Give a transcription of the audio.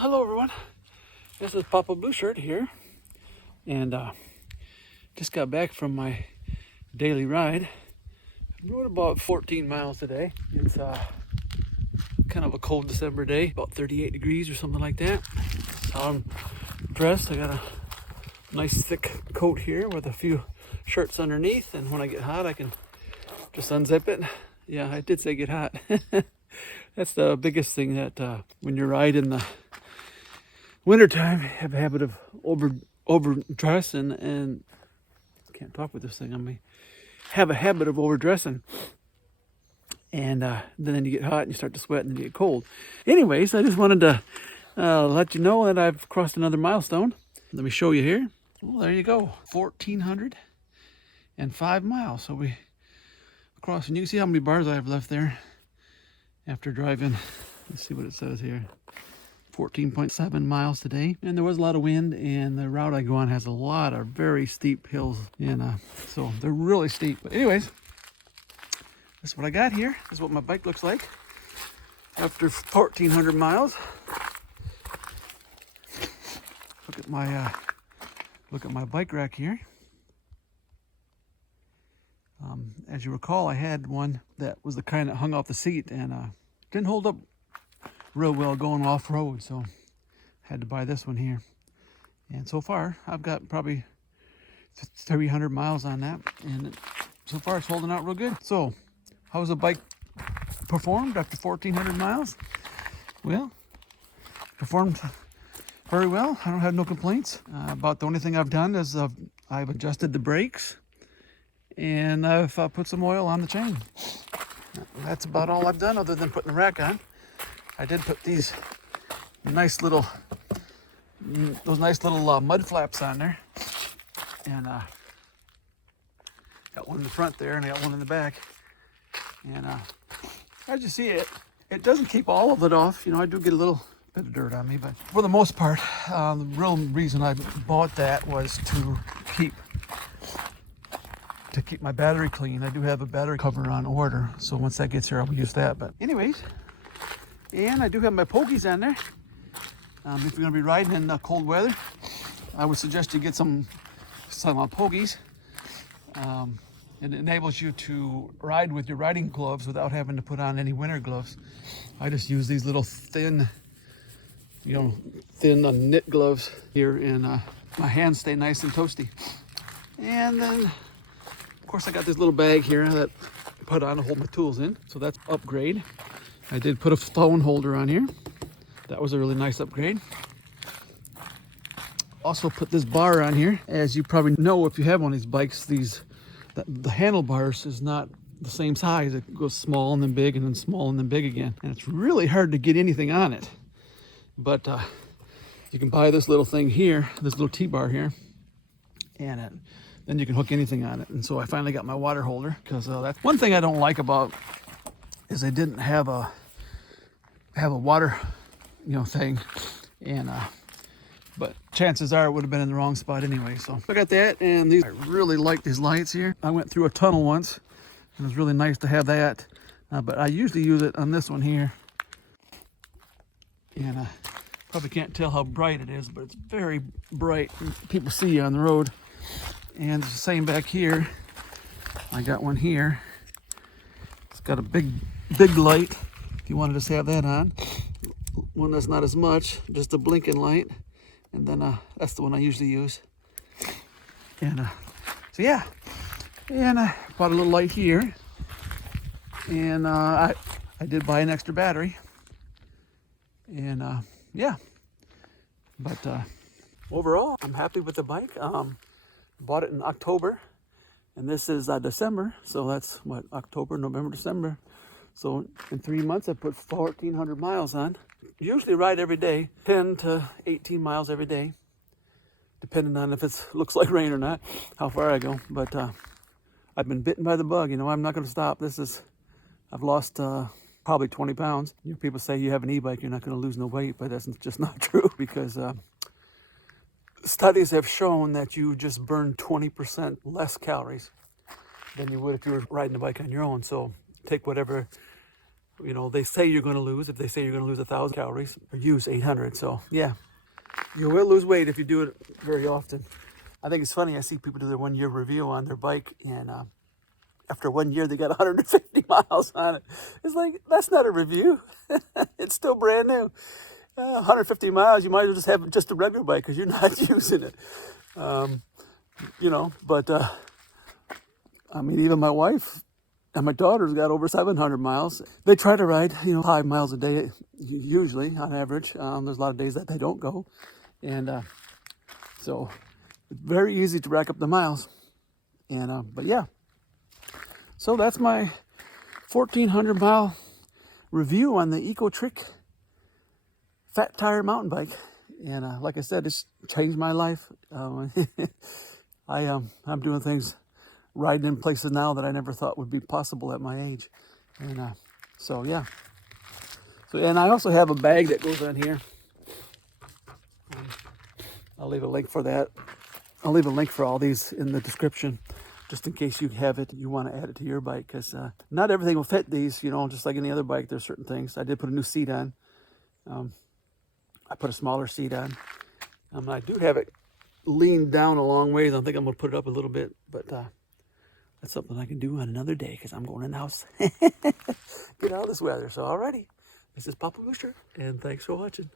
Hello everyone. This is Papa Blue Shirt here, and just got back from my daily ride. I rode about 14 miles today. It's kind of a cold December day, about 38 degrees or something like that. So I'm dressed. I got a nice thick coat here with a few shirts underneath, and when I get hot I can just unzip it. Yeah, I did say get hot. That's the biggest thing, that when you ride in the wintertime, you have a habit of overdressing, and I can't talk with this thing on me. Have a habit of overdressing, and then you get hot and you start to sweat and then you get cold. Anyways, I just wanted to let you know that I've crossed another milestone. Let me show you here. Well, there you go, 1,405 miles. So we crossed, and you can see how many bars I have left there after driving. Let's see what it says here. 14.7 miles today, and there was a lot of wind, and the route I go on has a lot of very steep hills, and so they're really steep. But anyways, this is what I got here. This is what my bike looks like after 1,400 miles. Look at my bike rack here. As you recall, I had one that was the kind that hung off the seat, and didn't hold up real well going off-road, so had to buy this one here. And so far I've got probably 300 miles on that, and so far it's holding out real good. So how's the bike performed after 1,400 miles? Well, performed very well. I don't have no complaints. About the only thing I've done is I've adjusted the brakes, and I've put some oil on the chain. That's about all I've done other than putting the rack on. I did put these nice little mud flaps on there, and got one in the front there, and I got one in the back. And as you see, it doesn't keep all of it off. You know, I do get a little bit of dirt on me, but for the most part, the real reason I bought that was to keep my battery clean. I do have a battery cover on order, so once that gets here, I'll use that. But anyways. And I do have my pokies on there. If you're going to be riding in cold weather, I would suggest you get some pokies. It enables you to ride with your riding gloves without having to put on any winter gloves. I just use these little thin knit gloves here, and my hands stay nice and toasty. And then, of course, I got this little bag here that I put on to hold my tools in. So that's upgrade. I did put a phone holder on here. That was a really nice upgrade. Also put this bar on here. As you probably know, if you have one of these bikes, the handlebars is not the same size. It goes small and then big and then small and then big again. And it's really hard to get anything on it. But you can buy this little thing here, this little T-bar here, and then you can hook anything on it. And so I finally got my water holder, because that's one thing I don't like about is they didn't have a water thing, and but chances are it would have been in the wrong spot anyway. So I got that, and I really like these lights here. I went through a tunnel once, and it was really nice to have that, but I usually use it on this one here, and probably can't tell how bright it is, but it's very bright. People see you on the road. And it's the same back here. I got one here. It's got a big light, if you want to just have that on. One that's not as much, just a blinking light. And then that's the one I usually use. And so yeah. And I bought a little light here. And I did buy an extra battery. And yeah. But overall, I'm happy with the bike. Bought it in October, and this is December, so that's what, October, November, December. So in 3 months I put 1,400 miles on. Usually ride every day, 10 to 18 miles every day, depending on if it looks like rain or not, how far I go. But I've been bitten by the bug. I'm not going to stop. I've lost probably 20 pounds. People say you have an e-bike, you're not going to lose no weight, but that's just not true, because studies have shown that you just burn 20% less calories than you would if you were riding a bike on your own. So take whatever you know, they say you're going to lose. If they say you're going to lose 1,000 calories or use 800. So yeah, you will lose weight if you do it very often. I think it's funny. I see people do their 1 year review on their bike, and after 1 year, they got 150 miles on it. It's like, that's not a review. It's still brand new. 150 miles, you might as well just have just a regular bike because you're not using it. You know, but I mean, even my wife and my daughter's got over 700 miles. They try to ride, you know, 5 miles a day, usually on average. There's a lot of days that they don't go. And so it's very easy to rack up the miles. And but yeah, so that's my 1,400 mile review on the Ecotric fat tire mountain bike. And like I said, it's changed my life. I'm doing things, riding in places now that I never thought would be possible at my age. And so yeah. So, and I also have a bag that goes on here. I'll leave a link for that. I'll leave a link for all these in the description, just in case you have it, you want to add it to your bike, because not everything will fit these, you know, just like any other bike. There's certain things. I did put a new seat on. I put a smaller seat on. I do have it leaned down a long ways. I think I'm going to put it up a little bit, but that's something I can do on another day because I'm going in the house. Get out of this weather. So, alrighty. This is Papa Booster, and thanks for watching.